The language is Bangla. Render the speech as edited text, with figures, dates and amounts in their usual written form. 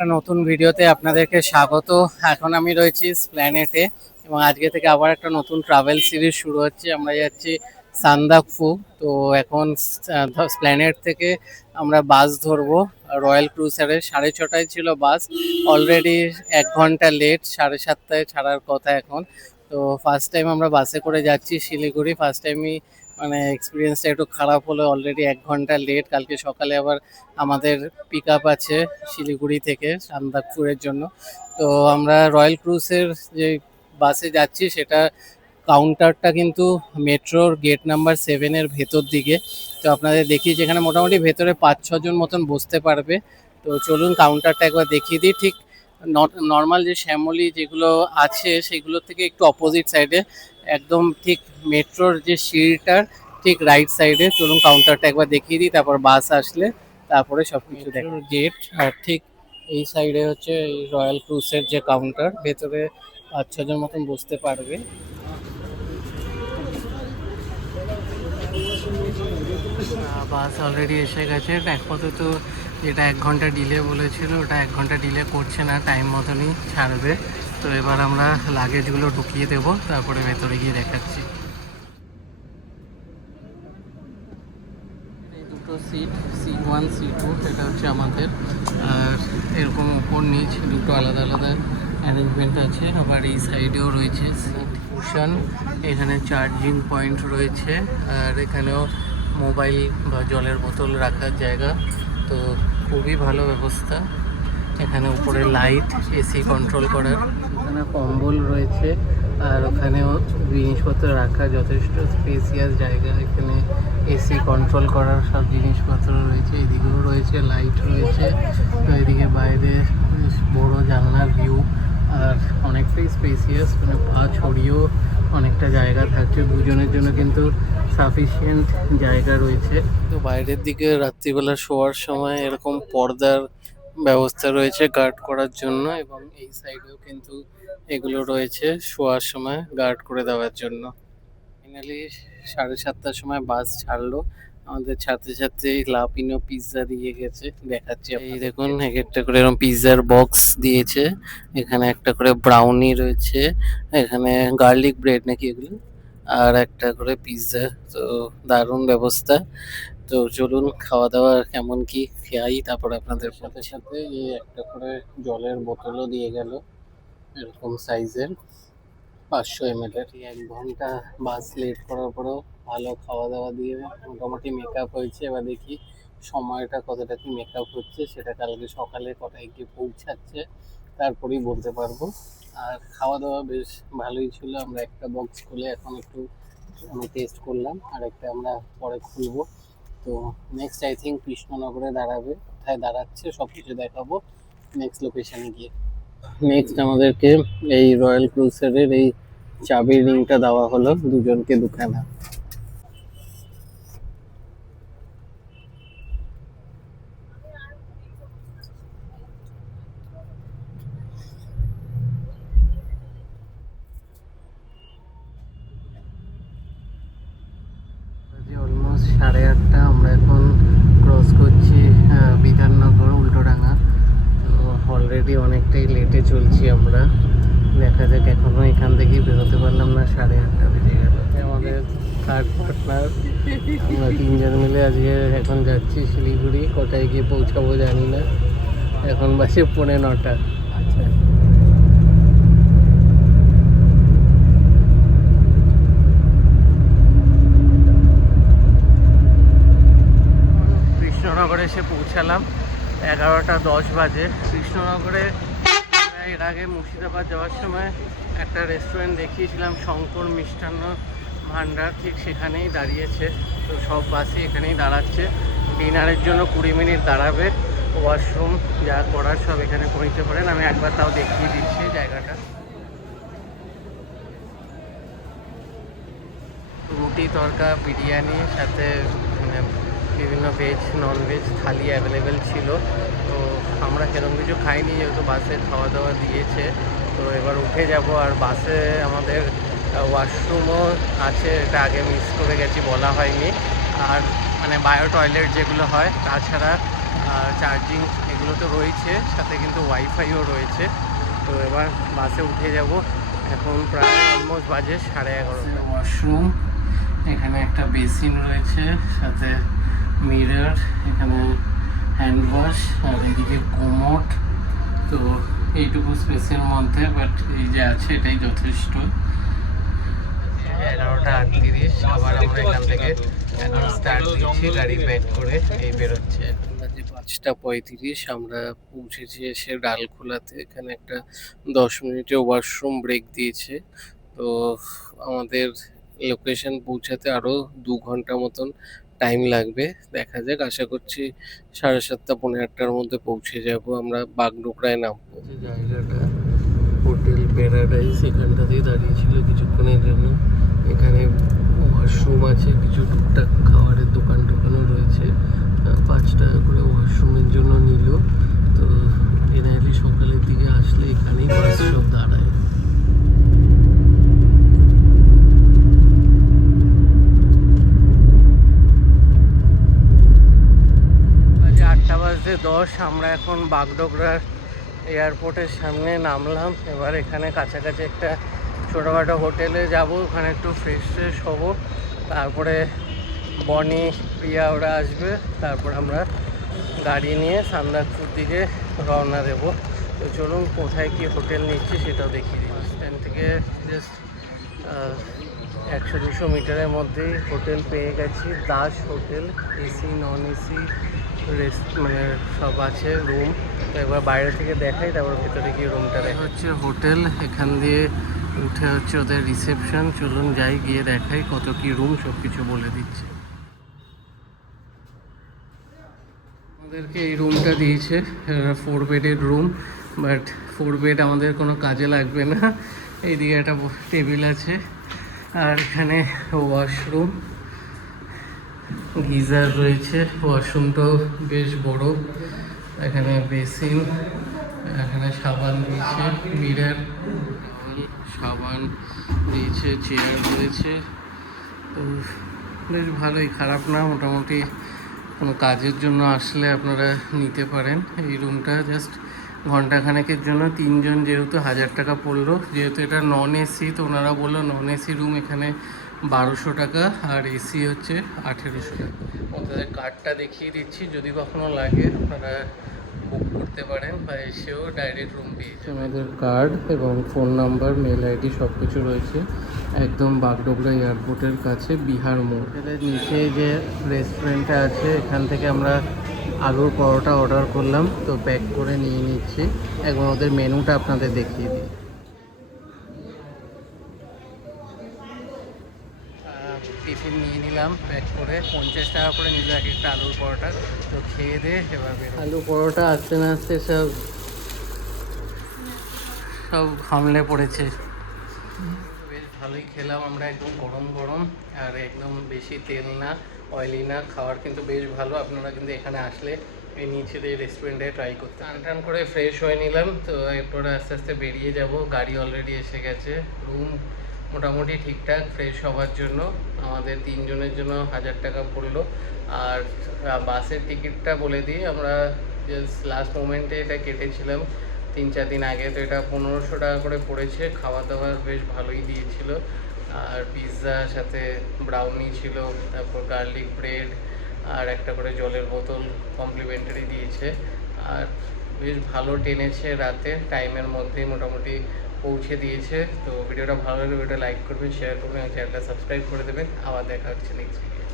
একটা নতুন ভিডিওতে আপনাদেরকে স্বাগত। এখন আমি রয়েছি স্প্ল্যানেটে এবং আজকে থেকে আবার একটা নতুন ট্রাভেল সিরিজ শুরু হচ্ছে। আমরা যাচ্ছি সান্দাকফু। তো এখন স্প্ল্যানেট থেকে আমরা বাস ধরবো রয়্যাল ক্রুজারের। 6:30টায় ছিল বাস, অলরেডি 1 ঘন্টা লেট, 7:30টায় ছাড়ার কথা এখন। তো ফার্স্ট টাইম আমরা বাসে করে যাচ্ছি শিলিগুড়ি। ফার্স্ট টাইমই মানে এক্সপিরিয়েন্সটা একটু খারাপ হলো, অলরেডি 1 ঘন্টা লেট। কালকে সকালে আবার আমাদের পিক আপ আছে শিলিগুড়ি থেকে সান্দাকপুরের জন্য। তো আমরা রয়্যাল ক্রুজের যে বাসে যাচ্ছি সেটা কাউন্টারটা কিন্তু মেট্রোর গেট নাম্বার 7-এর ভেতর দিকে। তো আপনাদের দেখিয়ে যেখানে মোটামুটি ভেতরে 5-6 জন মতন বসতে পারবে। তো চলুন কাউন্টারটা একবার দেখিয়ে দিই। ঠিক নর্মাল যে শ্যামলী যেগুলো আছে সেগুলো থেকে একটু অপোজিট সাইডে, একদম ঠিক মেট্রোর যে সিঁড়িটার ঠিক রাইট সাইডে। চলুন কাউন্টারটা একবার দেখিয়ে দিই, তারপর বাস আসলে তারপরে সবকিছু দেখো। গেট আর ঠিক এই সাইডে হচ্ছে এই রয়্যাল ক্রুজের যে কাউন্টার, ভেতরে 5-6 জন মতন বসতে পারবে। বাস অলরেডি এসে গেছে। আপাতত যেটা 1 ঘন্টা ডিলে বলেছিল ওটা 1 ঘন্টা ডিলে করছে না, টাইম মতনই ছাড়বে। তো এবার আমরা লাগেজগুলো ঢুকিয়ে দেবো, তারপরে ভেতরে গিয়ে দেখাচ্ছি। এই দুটো সিট, C1 C2, এটা হচ্ছে আমাদের। আর এরকম উপর নিচ দুটো আলাদা আলাদা অ্যারেঞ্জমেন্ট আছে। আবার এই সাইডেও রয়েছে সিট কুশন, এখানে চার্জিং পয়েন্ট রয়েছে, আর এখানেও মোবাইল বা জলের বোতল রাখার জায়গা। তো খুবই ভালো ব্যবস্থা। এখানে উপরে লাইট, এসি কন্ট্রোল করার, এখানে কম্বল রয়েছে, আর ওখানেও জিনিসপত্র রাখা যথেষ্ট স্পেসিয়াস জায়গা। এখানে এসি কন্ট্রোল করার সব জিনিসপত্র রয়েছে, এদিকেও রয়েছে, লাইট রয়েছে। তো এদিকে বাইরে বড় জানলার ভিউ, আর অনেকটাই স্পেসিয়াস, মানে পা ছড়িয়েও অনেকটা জায়গা থাকছে দুজনের জন্য, কিন্তু সাফিসিয়েন্ট জায়গা রয়েছে। তো বাইরের দিকে রাত্রিবেলা শোয়ার সময় এরকম পর্দার ব্যবস্থা রয়েছে গার্ড করার জন্য, এবং এই সাইডেও কিন্তু এগুলো রয়েছে শোয়ার সময় গার্ড করে দেওয়ার জন্য। ফাইনালি 7:30টার সময় বাস ছাড়লো। আমাদের ছাড়তে ছাড়তে লাপিনো পিৎজা দিয়ে গেছে, দেখাচ্ছি। এই দেখুন, এক একটা করে এরকম পিৎজার বক্স দিয়েছে। এখানে একটা করে ব্রাউনি রয়েছে, এখানে গার্লিক ব্রেড নাকি এগুলো, আর একটা করে পিৎজা। তো দারুণ ব্যবস্থা। তো চলুন খাওয়া দাওয়া কেমন কি খাই, তারপরে আপনাদের সাথে সাথে এই একটা করে জলের বোতলও দিয়ে গেল, এরকম সাইজের 500 ml এর। 1 ঘন্টা বাস লেট করার পরেও ভালো খাওয়া দাওয়া দিয়ে মোটামুটি মেকআপ হয়েছে। এবার দেখি সময়টা কতটা কি মেকআপ হচ্ছে, সেটা কালকে সকালে কটায় গিয়ে পৌঁছাচ্ছে তারপরেই বলতে পারবো। আর খাওয়া দাওয়া বেশ ভালোই ছিল। আমরা একটা বক্স খুলে এখন একটু আমি টেস্ট করলাম, আর একটা আমরা পরে খুলবো। তো নেক্সট আই থিঙ্ক কৃষ্ণনগরে দাঁড়াবে, কোথায় দাঁড়াচ্ছে সব কিছু দেখাবো নেক্সট লোকেশানে গিয়ে। নেক্সট আমাদেরকে এই রয়্যাল ক্রুজারের এই চাবির রিংটা দেওয়া হলো, দুজনকে দুখানা। অলমোস্ট 8:30, আমরা এখন ক্রস করছি বিধাননগর উল্টোডাঙ্গা। তো অলরেডি অনেকটাই লেটে চলছি আমরা। দেখা যাক, এখনো এখান থেকেই বেরোতে পারলাম না, 8:30 বেজে গেল। আমাদের থার্ড পার্টনার, আমরা 3 জন মিলে আজকে এখন যাচ্ছি শিলিগুড়ি। কোথায় গিয়ে পৌঁছাবো জানি না, এখন বাসে 9:45। আচ্ছা, কৃষ্ণনগরে এসে পৌঁছালাম, 11:10 বাজে। কৃষ্ণনগরে এর আগে মুর্শিদাবাদ যাওয়ার সময় একটা রেস্টুরেন্ট দেখিয়েছিলাম, শঙ্কর মিষ্টান্ন ভাণ্ডার, ঠিক সেখানেই দাঁড়িয়েছে। তো সব বাসই এখানেই দাঁড়াচ্ছে। ডিনারের জন্য 20 মিনিট দাঁড়াবে। ওয়াশরুম যা করার সব এখানে করে নিতে পারেন। আমি একবার তাও দেখিয়ে দিচ্ছি জায়গাটা। রুটি, তড়কা, বিরিয়ানি, সাথে মানে বিভিন্ন ভেজ নন ভেজ থালি অ্যাভেলেবেল ছিল। তো আমরা সেরকম কিছু খাইনি, যেহেতু বাসে খাওয়া দাওয়া দিয়েছে। তো এবার উঠে যাব। আর বাসে আমাদের ওয়াশরুমও আছে, এটা আগে মিস করে গেছি, বলা হয়নি। আর মানে বায়ো টয়লেট যেগুলো হয়, তাছাড়া চার্জিং এগুলো এগুলো তো রয়েছে, সাথে কিন্তু ওয়াইফাইও রয়েছে। তো এবার বাসে উঠে যাব। এখন প্রায় অলমোস্ট বাজে 11:30। ওয়াশরুম, এখানে একটা বেসিন রয়েছে, সাথে মিরর, এখানে হ্যান্ড ওয়াশ, আর এদিকে কোমোড। তো এইটুকু স্পেসের মধ্যে বাট এই যে আছে এটাই যথেষ্ট। 11:38, আবার আমরা এখান থেকে এখন স্টার্ট দিচ্ছি, গাড়ি ব্যাক করে এই বেরোচ্ছে। এখন বাজে 5:35, আমরা পৌঁছেছি এসে ডালখোলাতে। এখানে একটা 10 মিনিটে ওয়াশরুম ব্রেক দিয়েছে। তো আমাদের লোকেশন পৌঁছাতে আরও 2 ঘন্টা মতন টাইম লাগবে। দেখা যাক, আশা করছি 7:30 পৌনে 8টার মধ্যে পৌঁছে যাব। আমরা বাগডোগরায় নামবো। জায়গাটা হোটেল প্যারাডাইস, এখানটাতেই দাঁড়িয়েছিল কিছুক্ষণের জন্য। এখানে ওয়াশরুম আছে, কিছু টুকটাক খাবারের দোকান টোকানও রয়েছে। 5 টাকা করে ওয়াশরুমের জন্য নিল। তো জেনারেলি সকালের দিকে আসলে এখানেই বাস সব দাঁড়ায়। বাজে 8:10, আমরা এখন বাগডোগরার এয়ারপোর্টের সামনে নামলাম। এবার এখানে কাছাকাছি একটা ছোটোখাটো হোটেলে যাব, ওখানে একটু ফ্রেশ ফ্রেশ হবো। তারপরে বনি, প্রিয়া ওরা আসবে, তারপর আমরা গাড়ি নিয়ে সান্দাকপুর দিকে রওনা দেবো। তো চলুন কোথায় কি হোটেল নিচ্ছি সেটাও দেখিয়ে দিই। বাস স্ট্যান্ড থেকে জাস্ট 100-200 মিটারের মধ্যেই হোটেল পেয়ে গেছি, Das hotel. AC non AC মানে সব আছে রুম। তো একবার বাইরে থেকে দেখাই, তারপর ভেতরে গিয়ে রুমটা দেখা। হচ্ছে হোটেল, এখান দিয়ে উঠে হচ্ছে ওদের রিসেপশন। চলুন যাই, গিয়ে দেখাই কত কি রুম, সব কিছু বলে দিচ্ছে। আমাদেরকে এই রুমটা দিয়েছে, 4 বেডের রুম, বাট 4 বেড আমাদের কোনো কাজে লাগবে না। এইদিকে একটা টেবিল আছে, আর এখানে ওয়াশরুম, গিজার রয়েছে। ওয়াশরুমটাও বেশ বড়। এখানে বেসিন, এখানে সাবান দিয়েছে, মিরর, সাবান দিয়েছে, চেয়ার রয়েছে। তো বেশ ভালোই, খারাপ না, মোটামুটি কোনো কাজের জন্য আসলে আপনারা নিতে পারেন। এই রুমটা জাস্ট ঘন্টাখানেকের জন্য 3 জন, যেহেতু 1000 টাকা পড়লো। যেহেতু এটা নন এসি, তো ওনারা বললো নন এসি রুম এখানে 1200 টাকা, আর এসি হচ্ছে 1800 টাকা। ওদের কার্ডটা দেখিয়ে দিচ্ছি, যদি কখনো লাগে আপনারা বুক করতে পারেন বা এসেও ডাইরেক্ট রুম পেয়ে যাবেন। আমাদের কার্ড এবং ফোন নাম্বার, মেল আইডি সব কিছু রয়েছে। একদম বাগডোগরা এয়ারপোর্টের কাছে, বিহার মোড়। এদের নিচে যে রেস্টুরেন্টটা আছে, এখান থেকে আমরা আলুর পরোটা অর্ডার করলাম, তো প্যাক করে নিয়ে নিচ্ছি। একবার ওদের মেনুটা আপনাদের দেখিয়ে দিই। টিফিন নিয়ে নিলাম প্যাক করে, 50 টাকা করে নিল এক একটা আলুর পরোটা। তো খেয়ে দিয়ে এবার আলু পরোটা আসতে না আসতে সব হামলে পড়েছে। বেশ ভালোই খেলাম আমরা, একদম গরম গরম, আর একদম বেশি তেল না, অয়েলি না। খাবার কিন্তু বেশ ভালো, আপনারা কিন্তু এখানে আসলে এই নিচে এই রেস্টুরেন্টে ট্রাই করতে। টান করে ফ্রেশ হয়ে নিলাম। তো এরপরে আস্তে আস্তে বেরিয়ে যাব, গাড়ি অলরেডি এসে গেছে। রুম মোটামুটি ঠিকঠাক, ফ্রেশ হওয়ার জন্য আমাদের 3 জনের জন্য 1000 টাকা পড়লো। আর বাসের টিকিটটা বলে দিই, আমরা জাস্ট লাস্ট মোমেন্টে এটা কেটেছিলাম 3-4 দিন আগে। তো এটা 1500 টাকা করে পড়েছে। খাওয়া দাওয়ার বেশ ভালোই দিয়েছিল, আর পিৎজা, সাথে ব্রাউনি ছিল, তারপর গার্লিক ব্রেড, আর একটা করে জলের বোতল কমপ্লিমেন্টারি দিয়েছে। আর বেশ ভালো টেনেছে, রাতে টাইমের মধ্যেই মোটামুটি পৌঁছে দিয়েছে। তো ভিডিওটা ভালো লাগলে ভিডিওটা লাইক করবেন, শেয়ার করবেন, চ্যানেলটা সাবস্ক্রাইব করে দেবেন। আবার দেখা হচ্ছে নেক্সট ভিডিও।